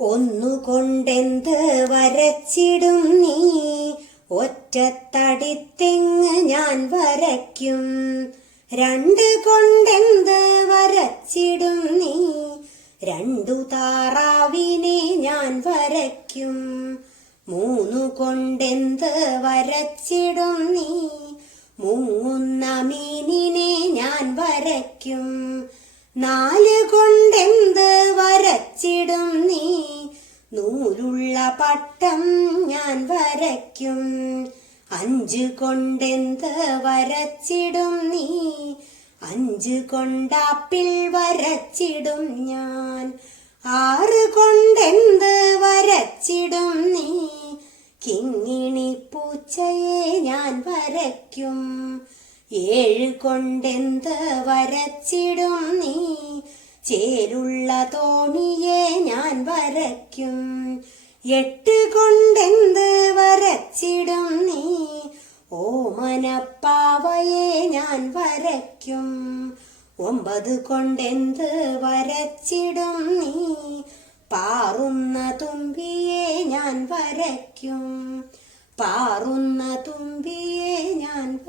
ഒന്നുകൊണ്ടെന്ത് വരച്ചിടും നീ, ഒറ്റത്തടിത്തെങ്ങ് ഞാൻ വരയ്ക്കും. രണ്ട് കൊണ്ടെന്ത് വരച്ചിടും നീ, രണ്ടു താറാവിനെ ഞാൻ വരയ്ക്കും. മൂന്നു കൊണ്ടെന്ത് വരച്ചിടും നീ, മുങ്ങുന്ന മീനിനെ ഞാൻ വരയ്ക്കും. നാല് കൊണ്ടെന്ത് വരച്ചിടും നീ, നൂലുള്ള പട്ടം ഞാൻ വരയ്ക്കും. അഞ്ച് കൊണ്ടെന്ത് വരച്ചിടും നീ, അഞ്ച് കൊണ്ടാപ്പിൾ വരച്ചിടും ഞാൻ. ആറ് കൊണ്ടെന്ത് വരച്ചിടും നീ, കിങ്ങിണി പൂച്ചയെ ഞാൻ വരയ്ക്കും. ഏഴ് കൊണ്ടെന്ത് വരച്ചിടും നീ, ചേലുള്ള തോണിയെ ഞാൻ വരയ്ക്കും. എട്ട് കൊണ്ടെന്ത് വരച്ചിടും നീ, ഓമനപ്പാവയെ ഞാൻ വരയ്ക്കും. ഒമ്പത് കൊണ്ടെന്ത് വരച്ചിടും നീ, പാറുന്ന തുമ്പിയെ ഞാൻ വരയ്ക്കും. പാറുന്ന തുമ്പിയെ ഞാൻ